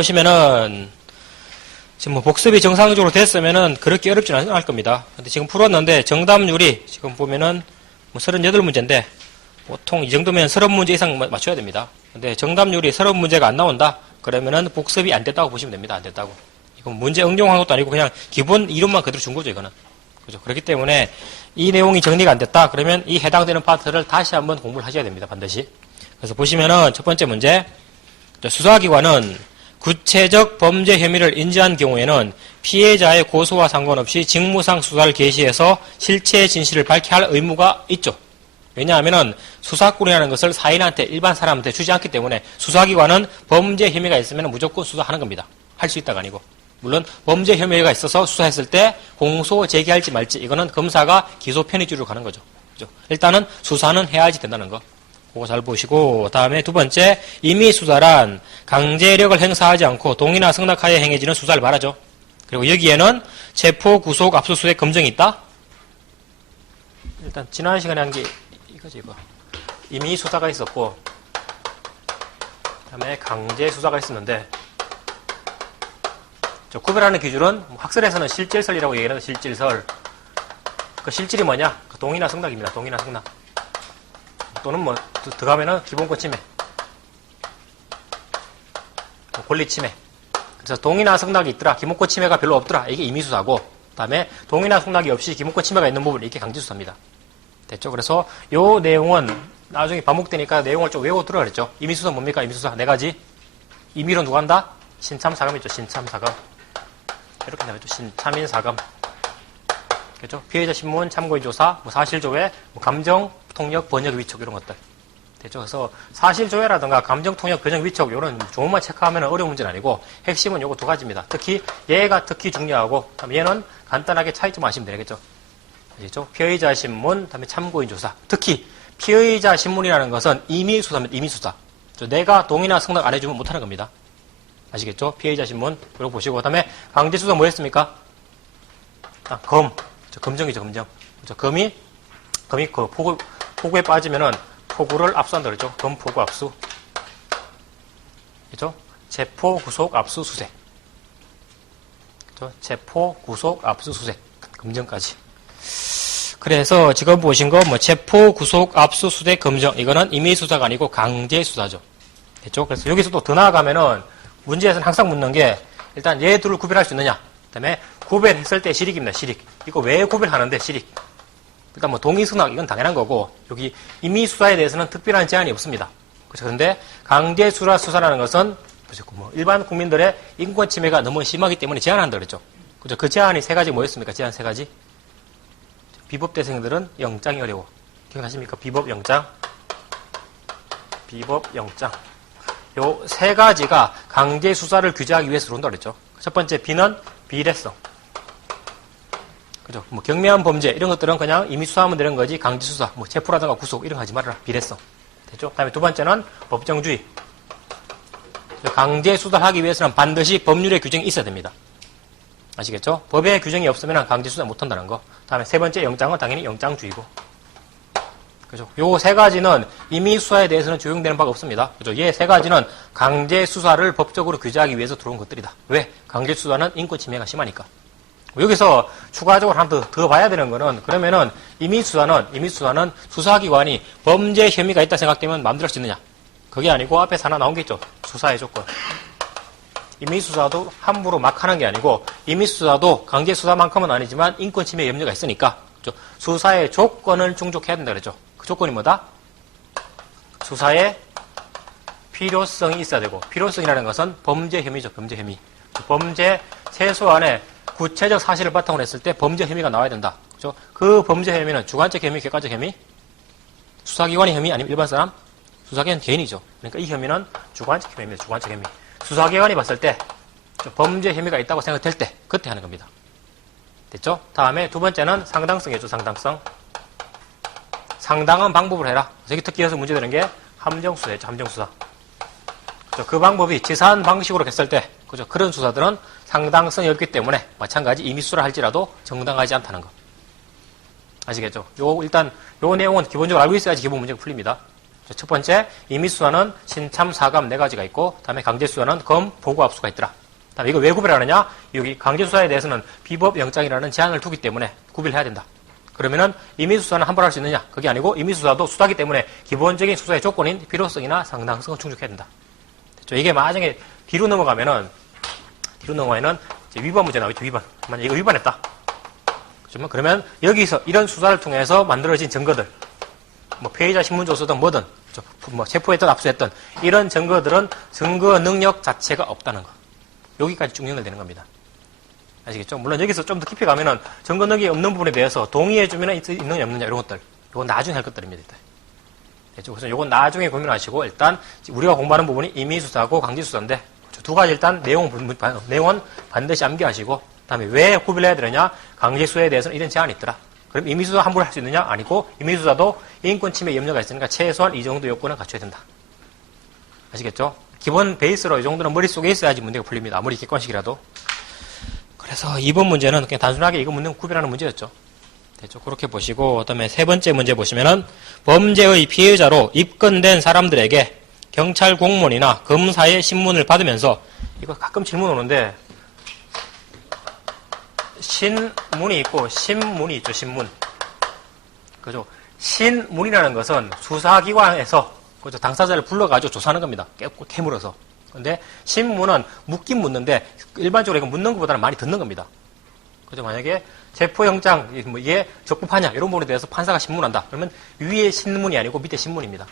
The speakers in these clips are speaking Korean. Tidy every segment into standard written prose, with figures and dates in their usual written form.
보시면은 지금 뭐 복습이 정상적으로 됐으면은 그렇게 어렵지는 않을 겁니다. 근데 지금 풀었는데 정답률이 지금 보면은 뭐 38문제인데 보통 이 정도면 30문제 이상 맞춰야 됩니다. 근데 정답률이 30문제가 안 나온다? 그러면은 복습이 안 됐다고 보시면 됩니다. 안 됐다고. 이건 문제 응용한 것도 아니고 그냥 기본 이론만 그대로 준 거죠, 이거는. 그죠? 그렇기 때문에 이 내용이 정리가 안 됐다? 그러면 이 해당되는 파트를 다시 한번 공부를 하셔야 됩니다. 반드시. 그래서 보시면은 첫 번째 문제. 수사기관은 구체적 범죄 혐의를 인지한 경우에는 피해자의 고소와 상관없이 직무상 수사를 개시해서 실체 진실을 밝혀야 할 의무가 있죠. 왜냐하면 수사권이라는 것을 사인한테 일반 사람한테 주지 않기 때문에 수사기관은 범죄 혐의가 있으면 무조건 수사하는 겁니다. 할 수 있다가 아니고. 물론 범죄 혐의가 있어서 수사했을 때 공소 제기할지 말지 이거는 검사가 기소 편의주의로 가는 거죠. 그죠? 일단은 수사는 해야지 된다는 거. 그거 잘 보시고 다음에 두 번째 임의 수사란 강제력을 행사하지 않고 동의나 승낙하에 행해지는 수사를 말하죠. 그리고 여기에는 체포, 구속, 압수수색, 검정이 있다. 일단 지난 시간에 한 게 이거지 이거. 임의 수사가 있었고 그다음에 강제 수사가 있었는데 구별하는 기준은 학설에서는 실질설이라고 얘기하는 실질설. 그 실질이 뭐냐? 그 동의나 승낙입니다. 동의나 승낙. 또는 뭐 들어가면은 기본권 침해, 권리 침해. 그래서 동의나 승낙이 있더라, 기본권 침해가 별로 없더라. 이게 임의수사고, 그다음에 동의나 승낙이 없이 기본권 침해가 있는 부분 이게 강제수사입니다. 됐죠? 그래서 요 내용은 나중에 반복되니까 내용을 좀 외워 들어 그랬죠. 임의수사 뭡니까? 임의수사 네 가지. 임의로 누가 한다? 신참사검 있죠. 신참사검. 이렇게 나와있죠. 신참인사검. 그렇죠? 피해자 신문, 참고인 조사, 뭐 사실조회, 뭐 감정, 통역, 번역, 위촉 이런 것들. 됐죠? 그래서 사실조회라든가 감정, 통역, 번역, 위촉 이런 조문만 체크하면 어려운 문제는 아니고 핵심은 요거 두 가지입니다. 특히 얘가 특히 중요하고 얘는 간단하게 차이점 아시면 되겠죠? 아시죠? 피해자 신문, 다음에 참고인 조사. 특히 피해자 신문이라는 것은 임의수사입니다. 임의수사. 내가 동의나 승낙 안 해주면 못하는 겁니다. 아시겠죠? 피해자 신문 이거 보시고 그다음에 강제수사 뭐 했습니까? 검정이죠, 검정. 그렇죠? 검이 그 포구에 빠지면은 포구를 압수한다 그러죠. 검, 포구, 압수. 그렇죠? 체포, 구속, 압수, 수색. 그렇죠? 체포, 구속, 압수, 수색. 검정까지. 그래서 지금 보신 거 뭐 체포, 구속, 압수, 수색, 검정. 이거는 임의수사가 아니고 강제수사죠. 됐죠? 그래서 여기서 또 더 나아가면은 문제에서는 항상 묻는 게 일단 얘 둘을 구별할 수 있느냐. 그다음에 구별했을 때 실익입니다. 실익. 이거 왜 구별하는데 실익. 일단 뭐 동의승낙 이건 당연한 거고 여기 임의수사에 대해서는 특별한 제한이 없습니다. 그렇죠? 그런데 강제수사라는 것은 뭐 일반 국민들의 인권 침해가 너무 심하기 때문에 제한한다 그랬죠. 그죠? 그 제한이 세 가지 뭐였습니까? 제한 세 가지. 비법대생들은 영장이 어려워. 기억나십니까? 비법영장. 비법영장. 요 세 가지가 강제수사를 규제하기 위해서 들어온다 그랬죠. 첫 번째 B는 비례성. 그죠? 뭐 경미한 범죄 이런 것들은 그냥 임의수사하면 되는 거지 강제수사, 뭐 체포라든가 구속 이런 거 하지 말아라. 비례성. 됐죠? 다음에 두 번째는 법정주의. 강제수사를 하기 위해서는 반드시 법률의 규정이 있어야 됩니다. 아시겠죠? 법의 규정이 없으면 강제수사 못한다는 거. 다음에 세 번째 영장은 당연히 영장주의고. 그죠? 요 세 가지는 임의수사에 대해서는 적용되는 바가 없습니다. 그죠? 얘 세 가지는 강제수사를 법적으로 규제하기 위해서 들어온 것들이다. 왜? 강제수사는 인권침해가 심하니까. 여기서 추가적으로 하나 더 봐야 되는 거는 그러면은 임의수사는 수사기관이 범죄 혐의가 있다 생각되면 마음대로 할 수 있느냐? 그게 아니고 앞에서 하나 나온 게 있죠. 수사의 조건. 임의수사도 함부로 막 하는 게 아니고 임의수사도 강제수사만큼은 아니지만 인권침해 염려가 있으니까 그렇죠? 수사의 조건을 충족해야 된다 그랬죠. 그 조건이 뭐다? 수사의 필요성이 있어야 되고 필요성이라는 것은 범죄 혐의죠. 범죄 혐의. 범죄 최소한의 구체적 사실을 바탕으로 했을 때 범죄 혐의가 나와야 된다. 그죠? 그 범죄 혐의는 주관적 혐의, 객관적 혐의? 수사기관의 혐의 아니면 일반 사람? 수사기관 개인이죠. 그러니까 이 혐의는 주관적 혐의입니다. 주관적 혐의. 수사기관이 봤을 때 범죄 혐의가 있다고 생각될 때 그때 하는 겁니다. 됐죠? 다음에 두 번째는 상당성이죠. 상당성. 상당한 방법을 해라. 여기 특히 여기서 문제되는 게 함정수사였죠. 함정수사. 그 방법이 지사한 방식으로 했을 때 그죠? 그런 수사들은 상당성이 없기 때문에 마찬가지 임의수사를 할지라도 정당하지 않다는 거. 아시겠죠? 일단 요 내용은 기본적으로 알고 있어야지 기본 문제가 풀립니다. 첫 번째, 임의수사는 신참, 사감 네 가지가 있고, 다음에 강제수사는 검, 보고, 압수가 있더라. 다음에 이거 왜 구별하느냐? 여기 강제수사에 대해서는 비법영장이라는 제한을 두기 때문에 구별해야 된다. 그러면은 임의수사는 함부로 할 수 있느냐? 그게 아니고 임의수사도 수사기 때문에 기본적인 수사의 조건인 필요성이나 상당성을 충족해야 된다. 됐죠? 이게 만약에 뒤로 넘어가면은 이제 위반 문제 나오죠. 위반. 만약 이거 위반했다. 그러면 여기서 이런 수사를 통해서 만들어진 증거들, 뭐 피해자 신문조서든 뭐든, 뭐 체포했든 압수했든 이런 증거들은 증거 능력 자체가 없다는 거. 여기까지 쭉 연결되는 겁니다. 아시겠죠? 물론 여기서 좀 더 깊이 가면은 증거 능력이 없는 부분에 대해서 동의해주면 있느냐 없느냐 이런 것들, 이건 나중에 할 것들입니다. 일단. 됐죠? 그래서 이건 나중에 고민하시고 일단 우리가 공부하는 부분이 임의수사하고 강제수사인데 두 가지 일단 내용은 반드시 암기하시고 다음에 왜 구별해야 되느냐? 강제수사에 대해서는 이런 제한이 있더라. 그럼 임의수사 함부로 할 수 있느냐? 아니고 임의수사도 인권 침해 염려가 있으니까 최소한 이 정도 요건은 갖춰야 된다. 아시겠죠? 기본 베이스로 이 정도는 머릿속에 있어야지 문제가 풀립니다. 아무리 객관식이라도. 그래서 2번 문제는 그냥 단순하게 이거 묻는 구별하는 문제였죠. 됐죠? 그렇게 보시고 그다음에 세 번째 문제 보시면은 범죄의 피해자로 입건된 사람들에게 경찰 공무원이나 검사의 신문을 받으면서 이거 가끔 질문 오는데 신문이 있고 신문이 있죠. 신문. 그죠? 신문이라는 것은 수사기관에서 그죠? 당사자를 불러가지고 조사하는 겁니다. 캐물어서. 근데 신문은 묻긴 묻는데 일반적으로 이거 묻는 것보다는 많이 듣는 겁니다. 그죠? 만약에 체포영장 이게 적법하냐 이런 부분에 대해서 판사가 신문한다. 그러면 위에 신문이 아니고 밑에 신문입니다.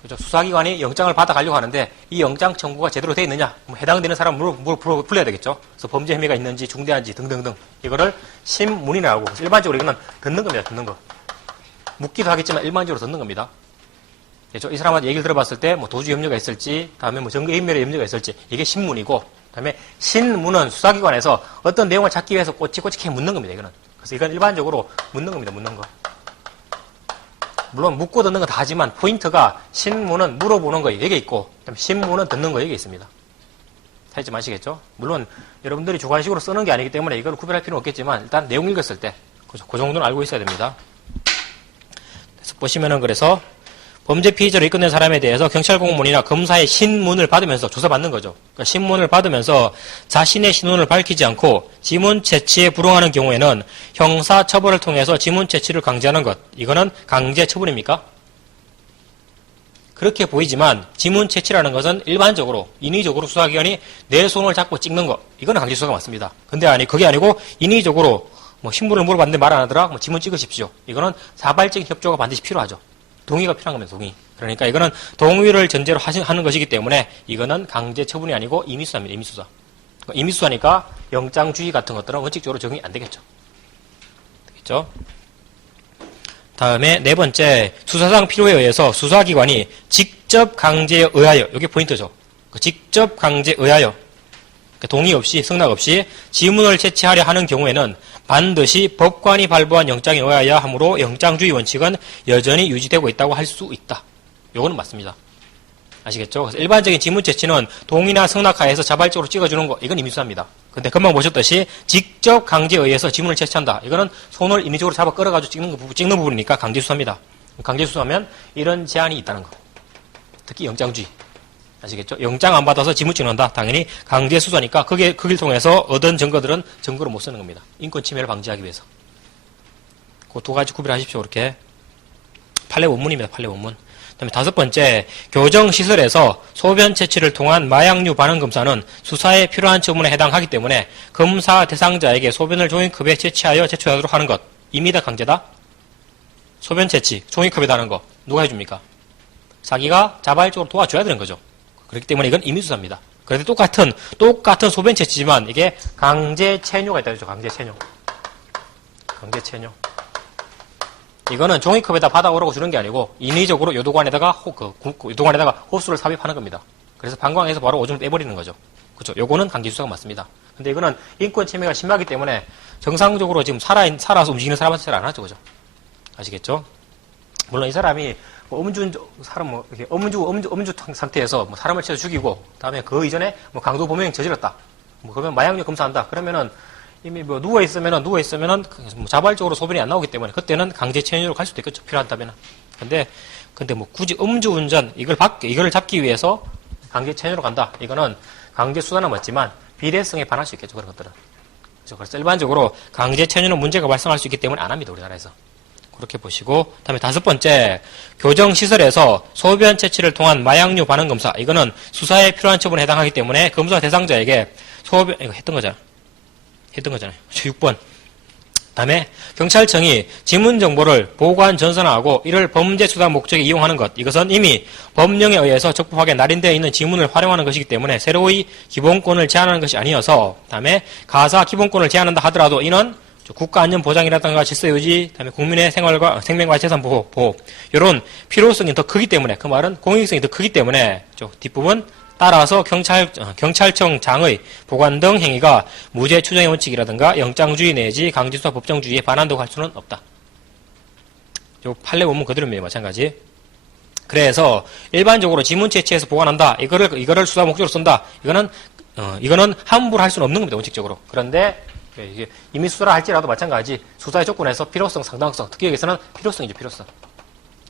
그죠? 수사기관이 영장을 받아가려고 하는데 이 영장 청구가 제대로 되어 있느냐, 뭐 해당되는 사람 불러야 되겠죠. 그래서 범죄 혐의가 있는지 중대한지 등등등 이거를 신문이라고 하고 일반적으로 이거는 듣는 겁니다. 듣는 거. 묻기도 하겠지만 일반적으로 듣는 겁니다. 그렇죠? 이 사람한테 얘기를 들어봤을 때 뭐 도주 염려가 있을지, 다음에 뭐 증거인멸의 염려가 있을지 이게 신문이고, 다음에 신문은 수사기관에서 어떤 내용을 찾기 위해서 꼬치꼬치 묻는 겁니다. 이거는. 그래서 이건 일반적으로 묻는 겁니다. 묻는 거. 물론 묻고 듣는 건 다 하지만 포인트가 신문은 물어보는 거 이게 있고 신문은 듣는 거 이게 있습니다. 찾지 마시겠죠? 물론 여러분들이 주관식으로 쓰는 게 아니기 때문에 이걸 구별할 필요는 없겠지만 일단 내용 읽었을 때 그 정도는 알고 있어야 됩니다. 그래서 보시면은 그래서 범죄 피의자로 입건된 사람에 대해서 경찰 공무원이나 검사의 신문을 받으면서 조사받는 거죠. 그러니까 신문을 받으면서 자신의 신원을 밝히지 않고 지문 채취에 불응하는 경우에는 형사 처벌을 통해서 지문 채취를 강제하는 것. 이거는 강제 처분입니까? 그렇게 보이지만 지문 채취라는 것은 일반적으로 인위적으로 수사기관이 내 손을 잡고 찍는 것. 이거는 강제 수사가 맞습니다. 근데 그게 아니고 인위적으로 뭐 신분을 물어봤는데 말 안 하더라. 뭐 지문 찍으십시오. 이거는 자발적인 협조가 반드시 필요하죠. 동의가 필요한 겁니다. 동의. 그러니까 이거는 동의를 전제로 하는 것이기 때문에 이거는 강제 처분이 아니고 임의수사입니다. 임의수사. 그러니까 임의수사니까 영장주의 같은 것들은 원칙적으로 적용이 안 되겠죠. 되겠죠? 다음에 네 번째, 수사상 필요에 의해서 수사기관이 직접 강제에 의하여, 이게 포인트죠. 직접 강제에 의하여, 동의 없이, 승낙 없이 지문을 채취하려 하는 경우에는 반드시 법관이 발부한 영장에 의하여야 하므로 영장주의 원칙은 여전히 유지되고 있다고 할 수 있다. 요거는 맞습니다. 아시겠죠? 그래서 일반적인 지문 채취는 동의나 승낙하에서 자발적으로 찍어주는 거, 이건 임의수사입니다. 근데 금방 보셨듯이 직접 강제에 의해서 지문을 채취한다. 이거는 손을 인위적으로 잡아 끌어가지고 찍는 부분이니까 강제수사입니다. 강제수사하면 이런 제한이 있다는 거. 특히 영장주의. 아시겠죠? 영장 안 받아서 지문 찍는다. 당연히 강제수사니까 그길 통해서 얻은 증거들은 증거로 못 쓰는 겁니다. 인권 침해를 방지하기 위해서. 그 두 가지 구별하십시오. 이렇게. 판례 원문입니다. 판례 원문. 그다음에 다섯 번째, 교정시설에서 소변 채취를 통한 마약류 반응 검사는 수사에 필요한 처분에 해당하기 때문에 검사 대상자에게 소변을 종이컵에 채취하여 제출하도록 하는 것. 임의다 강제다? 소변 채취, 종이컵에다 하는 거. 누가 해줍니까? 자기가 자발적으로 도와줘야 되는 거죠. 그렇기 때문에 이건 임의수사입니다. 그런데 똑같은 소변 채취지만 이게 강제 체뇨가 있다 그러죠. 강제 체뇨. 강제 체뇨. 이거는 종이컵에다 받아오라고 주는 게 아니고 인위적으로 요도관에다가 요도관에다가 호수를 삽입하는 겁니다. 그래서 방광에서 바로 오줌을 빼버리는 거죠. 그렇죠. 요거는 강제수사가 맞습니다. 근데 이거는 인권 침해가 심하기 때문에 정상적으로 지금 살아서 움직이는 사람한테 잘 안 하죠. 그죠? 아시겠죠? 물론 이 사람이 음주 상태에서 뭐 사람을 쳐서 죽이고, 다음에 그 이전에 뭐 강도 범행 저질렀다. 뭐 그러면 마약류 검사한다. 그러면은 이미 뭐 누워있으면은 뭐 자발적으로 소변이 안 나오기 때문에 그때는 강제 체뇨로 갈 수도 있겠죠. 필요하다면은. 근데 근데 뭐 굳이 음주운전, 이걸 잡기 위해서 강제체류로 간다. 이거는 강제수사는 맞지만 비례성에 반할 수 있겠죠. 그런 것들은. 그래서 일반적으로 강제체류는 문제가 발생할 수 있기 때문에 안 합니다. 우리나라에서. 그렇게 보시고, 다음에 5번째, 교정시설에서 소변 채취를 통한 마약류 반응 검사. 이거는 수사에 필요한 처분에 해당하기 때문에 검사 대상자에게 소변, 이거 했던 거잖아요. 6번. 다음에 경찰청이 지문 정보를 보관, 전산하고 이를 범죄 수사 목적에 이용하는 것. 이것은 이미 법령에 의해서 적법하게 날인되어 있는 지문을 활용하는 것이기 때문에 새로이 기본권을 제한하는 것이 아니어서, 다음에 가사 기본권을 제한한다 하더라도 이는 국가안전보장이라든가 질서유지, 다음에 국민의 생명과 재산 보호, 이런 필요성이 더 크기 때문에, 그 말은 공익성이 더 크기 때문에 뒷부분 따라서 경찰청장의 보관 등 행위가 무죄 추정의 원칙이라든가 영장주의 내지 강제수사 법정주의에 반한다고 할 수는 없다. 요 판례 원문 그대로입니다. 마찬가지. 그래서 일반적으로 지문 채취해서 보관한다. 이거를 수사 목적으로 쓴다. 이거는 함부로 할 수는 없는 겁니다. 원칙적으로. 그런데 이게 이미 수사를 할지라도 마찬가지 수사의 조건에서 필요성, 상당성, 특히 여기서는 필요성이죠. 필요성.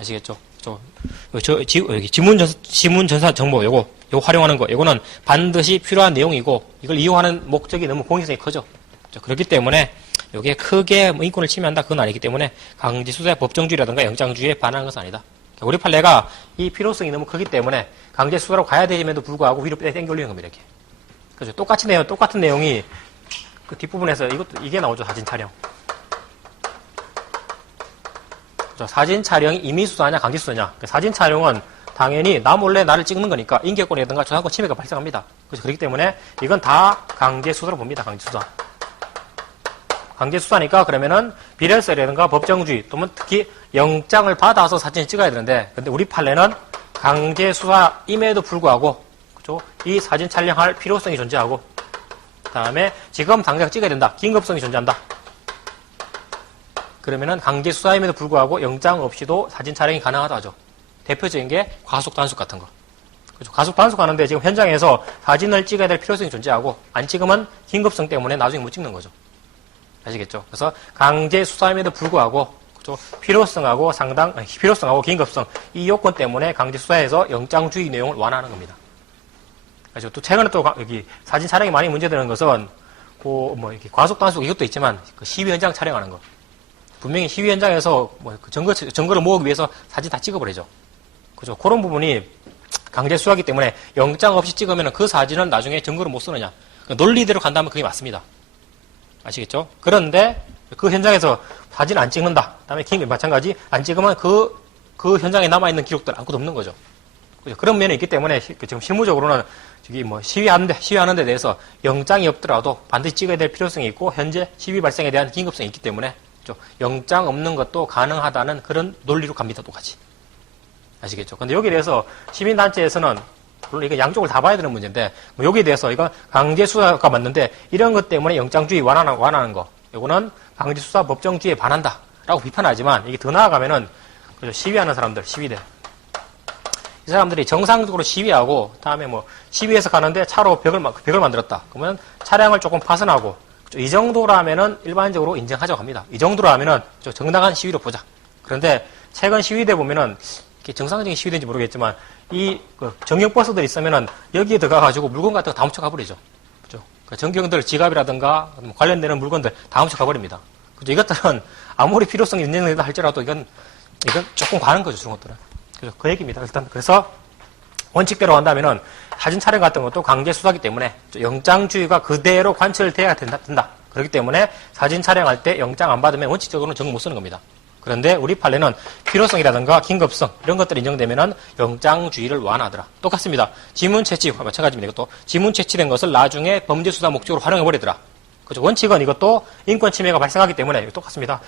아시겠죠? 지문 전산 정보 요거 활용하는 거, 이거는 반드시 필요한 내용이고, 이걸 이용하는 목적이 너무 공익성이 크죠. 그렇기 때문에, 이게 크게 인권을 침해한다, 그건 아니기 때문에, 강제수사의 법정주의라든가 영장주의에 반하는 것은 아니다. 우리 판례가 이 필요성이 너무 크기 때문에, 강제수사로 가야 되임에도 불구하고 위로 땡겨 올리는 겁니다, 이렇게. 그죠? 똑같은 내용이, 그 뒷부분에서 이게 나오죠, 사진 촬영. 그죠? 사진 촬영이 임의수사냐, 강제수사냐. 사진 촬영은 당연히 나 몰래 나를 찍는 거니까 인격권이라든가 저작권 침해가 발생합니다. 그래서 그렇기 때문에 이건 다 강제수사로 봅니다. 강제수사. 강제수사니까 그러면은 비례성이라든가 법정주의 또는 특히 영장을 받아서 사진을 찍어야 되는데, 근데 우리 판례는 강제수사임에도 불구하고 그죠? 이 사진 촬영할 필요성이 존재하고, 다음에 지금 당장 찍어야 된다. 긴급성이 존재한다. 그러면은 강제수사임에도 불구하고 영장 없이도 사진 촬영이 가능하다 하죠. 대표적인 게 과속 단속 같은 거. 그렇죠? 과속 단속하는데 지금 현장에서 사진을 찍어야 될 필요성이 존재하고 안 찍으면 긴급성 때문에 나중에 못 찍는 거죠. 아시겠죠? 그래서 강제 수사임에도 불구하고 그렇죠? 필요성하고 긴급성 이 요건 때문에 강제 수사에서 영장주의 내용을 완화하는 겁니다. 그렇죠? 또 최근에 또 여기 사진 촬영이 많이 문제되는 것은 이렇게 과속 단속 이것도 있지만 그 시위 현장 촬영하는 거. 분명히 시위 현장에서 증거를 모으기 위해서 사진 다 찍어버리죠. 그죠? 그런 부분이 강제 수사하기 때문에 영장 없이 찍으면 그 사진은 나중에 증거를 못 쓰느냐. 논리대로 간다면 그게 맞습니다. 아시겠죠? 그런데 그 현장에서 사진 안 찍는다. 다음에 마찬가지 안 찍으면 그 현장에 남아있는 기록들 아무것도 없는 거죠. 그죠? 그런 면이 있기 때문에 지금 실무적으로는 시위하는 데 대해서 영장이 없더라도 반드시 찍어야 될 필요성이 있고 현재 시위 발생에 대한 긴급성이 있기 때문에 그렇죠? 영장 없는 것도 가능하다는 그런 논리로 갑니다. 똑같이. 아시겠죠? 근데 여기에 대해서 시민단체에서는 물론 이거 양쪽을 다 봐야 되는 문제인데 여기에 대해서 이거 강제수사가 맞는데 이런 것 때문에 영장주의 완화하는 거 이거는 강제수사 법정주의에 반한다 라고 비판하지만 이게 더 나아가면은 그죠? 시위하는 사람들, 시위대 이 사람들이 정상적으로 시위하고 다음에 시위해서 가는데 차로 벽을 만들었다. 그러면 차량을 조금 파손하고 이 정도라면은 일반적으로 인정하자고 합니다. 이 정도라면은 정당한 시위로 보자. 그런데 최근 시위대 보면은 정상적인 시위대인지 모르겠지만 전경버스들 있으면은 여기에 들어가가지고 물건 같은 거 다 훔쳐 가버리죠. 그죠? 전경들 지갑이라든가 관련되는 물건들 다 훔쳐 가버립니다. 그죠? 이것들은 아무리 필요성이 인정된다 할지라도 이건 조금 과한 거죠. 그런 것들은. 그죠? 그 얘기입니다. 일단 그래서 원칙대로 한다면은 사진 촬영 같은 것도 강제 수사기 때문에 영장주의가 그대로 관철돼야 된다. 그렇기 때문에 사진 촬영할 때 영장 안 받으면 원칙적으로는 증거 못 쓰는 겁니다. 그런데 우리 판례는 필요성이라든가 긴급성 이런 것들이 인정되면은 영장주의를 완화하더라. 똑같습니다. 지문 채취 마찬가지입니다. 이것도 지문 채취된 것을 나중에 범죄 수사 목적으로 활용해 버리더라. 그죠? 원칙은 이것도 인권 침해가 발생하기 때문에 똑같습니다.